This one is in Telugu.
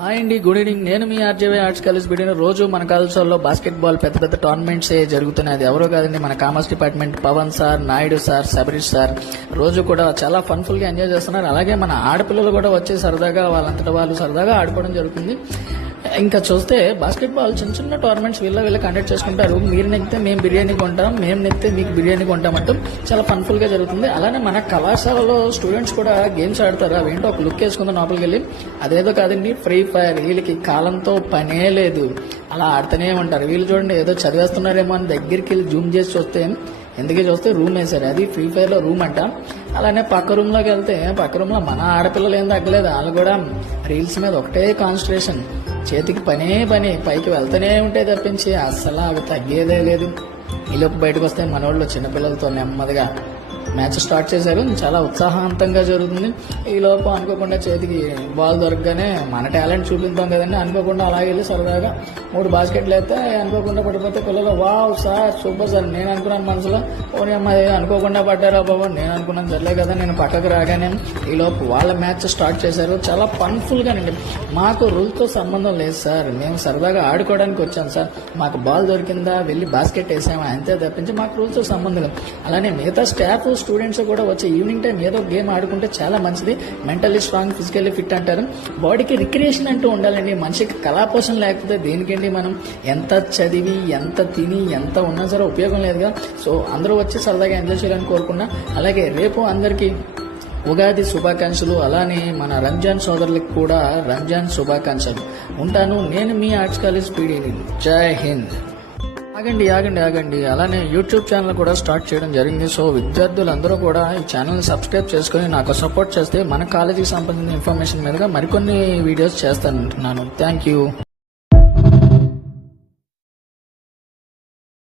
హాయ్ అండి, గుడ్ ఈవినింగ్. నేను మీ ఆర్జేవై ఆర్ట్స్ కాలేజ్ బిడిన రోజు మన కళాశాలలో బాస్కెట్బాల్ పెద్ద పెద్ద టోర్నమెంట్స్ జరుగుతున్నాయి. అది ఎవరో కాదండి, మన commerce department Pavan sir, Naidu sir, Sabarish sir రోజు కూడా చాలా ఫన్ఫుల్గా ఎంజాయ్ చేస్తున్నారు. అలాగే మన ఆడపిల్లలు కూడా వచ్చి సరదాగా వాళ్ళంతటా వాళ్ళు సరదాగా ఆడుకోవడం జరుగుతుంది. ఇంకా చూస్తే బాస్కెట్బాల్ చిన్న చిన్న టోర్నమెంట్స్ వీళ్ళ కండక్ట్ చేసుకుంటారు. మీరు నెక్కితే మేము బిర్యానీ కొంటాం, మేము నెక్కితే మీకు బిర్యానీ కొంటామంటూ చాలా ఫన్ఫుల్గా జరుగుతుంది. అలానే మన కళాశాలలో స్టూడెంట్స్ కూడా గేమ్స్ ఆడతారు. అవేంటో ఒక లుక్ వేసుకుందాం లోపలికి వెళ్ళి. అదేదో కాదండి, ఫ్రీ ఫైర్. వీళ్ళకి కాలంతో పనే లేదు, అలా ఆడుతూనే ఉంటారు. వీళ్ళు చూడండి ఏదో చదివేస్తున్నారేమో అని దగ్గరికి వెళ్ళి జూమ్ చేసి చూస్తే ఎందుకే చూస్తే రూమ్ వేశారు, అది ఫ్రీ ఫైర్ లో రూమ్ అంట. అలానే పక్క రూమ్ లోకి వెళ్తే పక్క రూమ్ లో మన ఆడపిల్లలు ఏం తగ్గలేదు, వాళ్ళు కూడా రీల్స్ మీద ఒకటే కాన్సన్ట్రేషన్, చేతికి పని పైకి వెళ్తూనే ఉంటే తప్పించి అస్సలు అవి తగ్గేదే లేదు. ఈలోపు బయటకు వస్తే మనోళ్ళు చిన్నపిల్లలతో నెమ్మదిగా మ్యాచ్ స్టార్ట్ చేశారు. చాలా ఉత్సాహవంతంగా జరుగుతుంది. ఈలోపు అనుకోకుండా చేతికి బాల్ దొరకగానే మన టాలెంట్ చూపిద్దాం కదండి, అనుకోకుండా అలాగే వెళ్ళి సరదాగా 3 బాస్కెట్లు అయితే అనుకోకుండా పడిపోతే పిల్లలు వావ్ సార్ సూపర్ సార్. నేను అనుకున్నాను మనసులో, ఓని అమ్మాయి అనుకోకుండా పడ్డారా బాబు, నేను అనుకున్నాను సర్లే కదా. నేను పక్కకు రాగానే ఈలోపు వాళ్ళ మ్యాచ్ స్టార్ట్ చేశారు. చాలా ఫన్ఫుల్గానండి. మాకు రూల్తో సంబంధం లేదు సార్, మేము సరదాగా ఆడుకోవడానికి వచ్చాం సార్. మాకు బాల్ దొరికిందా వెళ్ళి బాస్కెట్ వేసామా అంతే తప్పించి మాకు రూల్తో సంబంధం లేదు. అలానే మిగతా స్టాఫ్ స్టూడెంట్స్ కూడా వచ్చి ఈవినింగ్ టైం ఏదో గేమ్ ఆడుకుంటే చాలా మంచిది. మెంటల్లీ స్ట్రాంగ్, ఫిజికల్లీ ఫిట్ అంటారు. బాడీకి రిక్రియేషన్ అంటూ ఉండాలండి. మనిషికి కళాపోషణ లేకపోతే దేనికండి? మనం ఎంత చదివి ఎంత తిని ఎంత ఉన్నా సరే ఉపయోగం లేదుగా. సో అందరూ వచ్చి సరదాగా ఎంజాయ్ చేయాలని కోరుకున్నా. అలాగే రేపు అందరికీ ఉగాది శుభాకాంక్షలు. అలానే మన రంజాన్ సోదరులకు కూడా రంజాన్ శుభాకాంక్షలు. ఉంటాను. నేను మీ ఆర్ట్స్ కాలేజ్ పీడీని. జై హింద్. ఆగండి. అలానే యూట్యూబ్ ఛానల్ కూడా స్టార్ట్ చేయడం జరిగింది. సో విద్యార్థులందరూ కూడా ఈ ఛానల్ సబ్స్క్రైబ్ చేసుకుని నాకు సపోర్ట్ చేస్తే మన కాలేజీకి సంబంధించిన ఇన్ఫర్మేషన్ మీదుగా మరికొన్ని వీడియోస్ చేస్తానంటున్నాను. Thank you.